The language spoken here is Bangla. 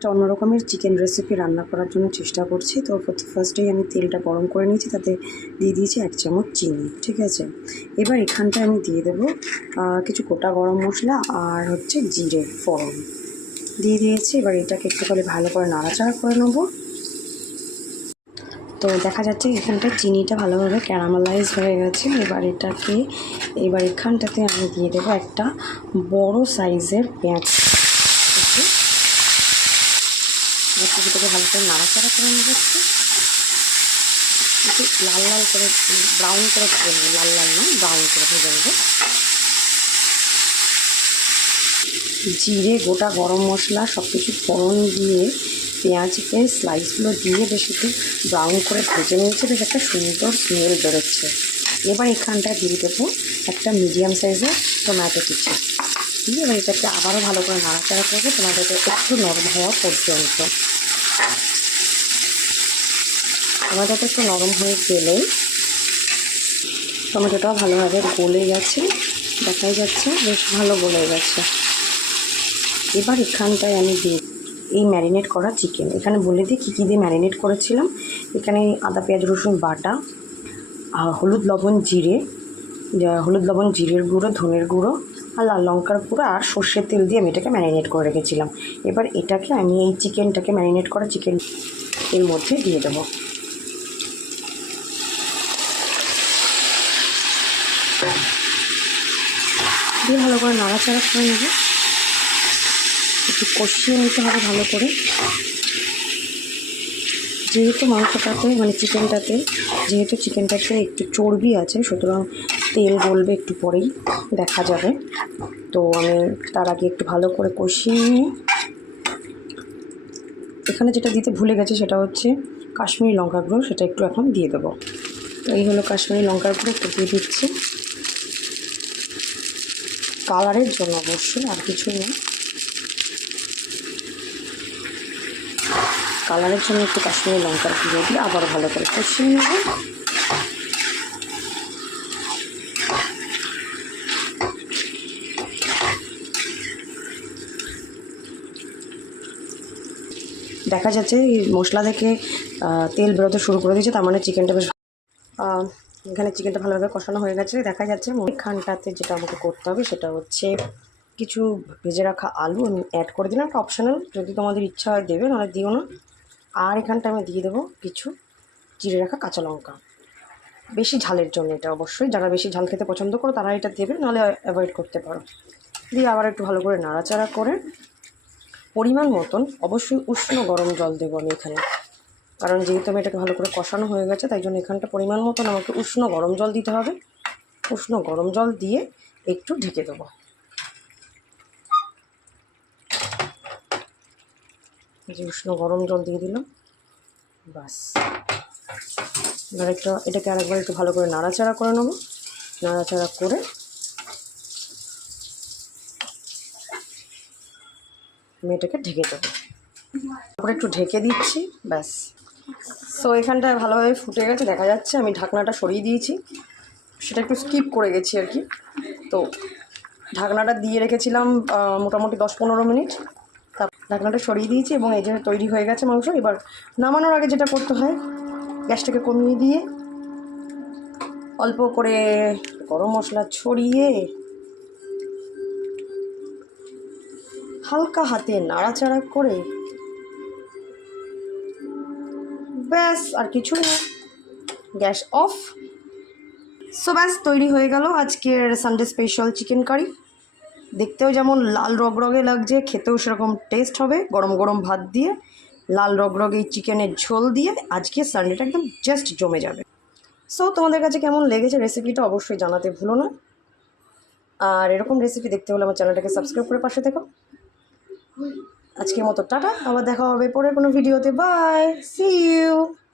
অন্য রকমের চিকেন রেসিপি রান্না করার জন্য চেষ্টা করছি। তো ফার্স্টেই আমি তেলটা গরম করে নিয়েছি, তাতে দিয়ে দিয়েছি 1 চামচ চিনি। ঠিক আছে, এবার এখানটায় আমি দিয়ে দেবো কিছু গোটা গরম মশলা আর হচ্ছে জিরে ফোড়ন দিয়ে দিয়েছি। এবার এটাকে একটুখানি ভালো করে নাড়াচাড়া করে নেবো। তো দেখা যাচ্ছে এখানটায় চিনিটা ভালোভাবে ক্যারামেলাইজ হয়ে গেছে। এবার এখানটাতে আমি দিয়ে দেবো একটা বড় সাইজের পেঁয়াজ। এটাকে ভালো করে নাড়াচাড়া করে নেবো, একটু লাল লাল করে ব্রাউন করে ভেজে নেবো, লাল লাল নয় ব্রাউন করে ভেজে নেবো। জিরে গোটা গরম মশলা সব কিছু ফোড়ন দিয়ে পেঁয়াজকে স্লাইসগুলো দিয়ে বেশ একটু ব্রাউন করে ভেজে নিয়েছে, বেশ একটা সুন্দর স্মেল বেরোচ্ছে। এবার এখানটায় দিয়ে দেবো একটা মিডিয়াম সাইজের টমেটো কুচি দিয়ে এবার এটাকে আবারও ভালো করে নাড়াচাড়া করবো, টমেটোটা একটু নরম হওয়া পর্যন্ত। টমেটোটা একটু নরম হয়ে গেলে টমেটোটাও ভালোভাবে গলে গেছে, দেখাই যাচ্ছে বেশ ভালো গলে গেছে। এবার এখানটায় আমি দিই এই ম্যারিনেট করা চিকেন। এখানে বলে দিই কী কী দিয়ে ম্যারিনেট করেছিলাম। এখানে আদা পেঁয়াজ রসুন বাটা, হলুদ লবণ জিরের গুঁড়ো, ধনের গুঁড়ো আর লাল লঙ্কার গুঁড়ো আর সর্ষের তেল দিয়ে আমি এটাকে ম্যারিনেট করে রেখেছিলাম। এবার এটাকে আমি এই চিকেনটাকে ম্যারিনেট করা চিকেন এর মধ্যে দিয়ে দেবো। দিয়ে ভালো করে নাড়াচাড়া করে নেব, একটু কষিয়ে নিতে হবে ভালো করে। যেহেতু মাংসটাতে চিকেনটাতে একটু চর্বি আছে, সুতরাং তেল গলবে একটু পরেই, দেখা যাবে। তো আমি তার আগে একটু ভালো করে কষিয়ে নিয়ে এখানে যেটা দিতে ভুলে গেছি সেটা হচ্ছে কাশ্মীরি লঙ্কার গুঁড়ো, সেটা একটু এখন দিয়ে দেবো। তো এই হলো কাশ্মীরি লঙ্কার গুঁড়ো, একটু দিয়ে দিচ্ছি কালারের জন্য, অবশ্যই আর কিছুই নেই। কালারের জন্য একটু কাশ্মীরি লঙ্কার গুঁড়ো দিয়ে আবার ভালো করে কষিয়ে নেব। দেখা যাচ্ছে এই মশলা থেকে তেল বেরোতে শুরু করে দিয়েছে, তার মানে চিকেনটা বেশ এখানে চিকেনটা ভালোভাবে কষানো হয়ে গেছে। দেখা যাচ্ছে এখানটাতে যেটা আমাকে করতে হবে সেটা হচ্ছে কিছু ভেজে রাখা আলু আমি অ্যাড করে দিলাম, একটা অপশনাল, যদি তোমাদের ইচ্ছা হয় দেবে, নাহলে দিও না। আর এখানটা আমি দিয়ে দেবো কিছু চিড়ে রাখা কাঁচা লঙ্কা, বেশি ঝালের জন্য। এটা অবশ্যই যারা বেশি ঝাল খেতে পছন্দ করো তারা এটা দেবে, নাহলে অ্যাভয়েড করতে পারো। দিয়ে আবার একটু ভালো করে নাড়াচাড়া করে পরিমাণ মতন অবশ্যই উষ্ণ গরম জল দেবো আমি এখানে, কারণ যেহেতু আমি এটাকে ভালো করে কষানো হয়ে গেছে, তাই জন্য এখানটা পরিমাণ মতন আমাকে উষ্ণ গরম জল দিতে হবে। উষ্ণ গরম জল দিয়ে একটু ঢেকে দেবো। যে উষ্ণ গরম জল দিয়ে দিলাম, বাস। এবার এটাকে আরেকবার একটু ভালো করে নাড়াচাড়া করে নেবো। নাড়াচাড়া করে আমি এটাকে ঢেকে দেবো। তারপরে একটু ঢেকে দিচ্ছি, ব্যাস। সো এখানটায় ভালোভাবে ফুটে গেছে, দেখা যাচ্ছে। আমি ঢাকনাটা সরিয়ে দিয়েছি, সেটা একটু স্কিপ করে গেছি আর কি। তো ঢাকনাটা দিয়ে রেখেছিলাম মোটামুটি 10-15 মিনিট। ঢাকনাটা সরিয়ে দিয়েছি এবং এই যে তৈরি হয়ে গেছে মাংস। এবার নামানোর আগে যেটা করতে হয়, গ্যাসটাকে কমিয়ে দিয়ে অল্প করে গরম মশলা ছড়িয়ে হালকা হাতে নাড়াচাড়া করে ব্যাস, আর কিছু না, গ্যাস অফ। সো ব্যাস, তৈরি হয়ে গেল আজকের সানডে স্পেশাল চিকেন কারি। দেখতেও যেমন লাল রগরগে লাগছে, খেতেও সেরকম টেস্ট হবে। গরম গরম ভাত দিয়ে লাল রগরগে এই চিকেনের ঝোল দিয়ে আজকে সানডেটা একদম জাস্ট জমে যাবে। সো তোমাদের কাছে কেমন লেগেছে রেসিপিটা অবশ্যই জানাতে ভুলো না। আর এরকম রেসিপি দেখতে হলে আমার চ্যানেলটাকে সাবস্ক্রাইব করে পাশে থেকো। আজকের মতো টাটা, আবার দেখা হবে পরের কোনো ভিডিওতে। By, C you.